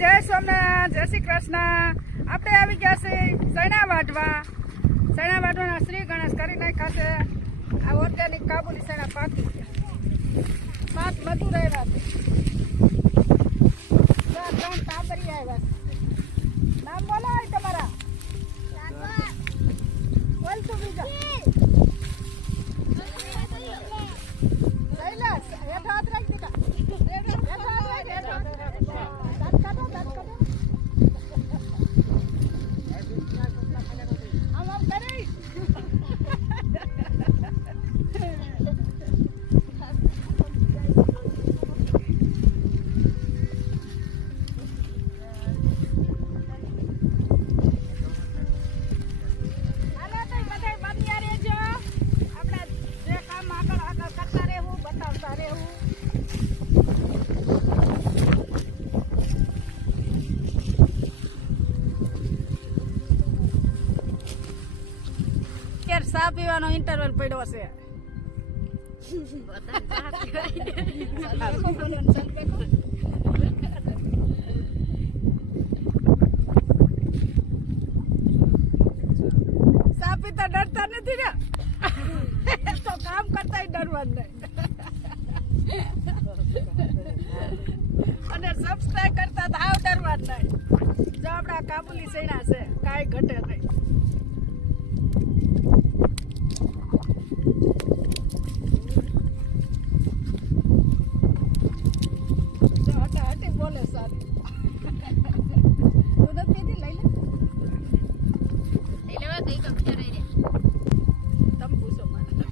જય સોમનાથ, જય શ્રી કૃષ્ણ. આપણે આવી ગયા છે સૈણા વાટવાના શ્રી ગણેશ કરી નાખ્યા છે. આ ઓર્ગેનિક કાબુલી સૈણા પાકી ગયા. 5 મજૂર આવ્યા છે. 3 ટાબરી આવ્યા છે. નામ બોલો તમારા. બોલ તું બીજા. હેઠા હાથ રાખી દીધા. ચા પીવાનો ઇન્ટરવલ પડ્યો છે. ચા પીતા ડરતા નથી ને તો કામ કરતા ડરવાનું નહીં. અને સબસ્ક્રાઇબ કરતા તો આવ ડરવાનું નહીં. જો આપણા કાબુલી સૈણા છે કાંઈ ઘટે નહીં.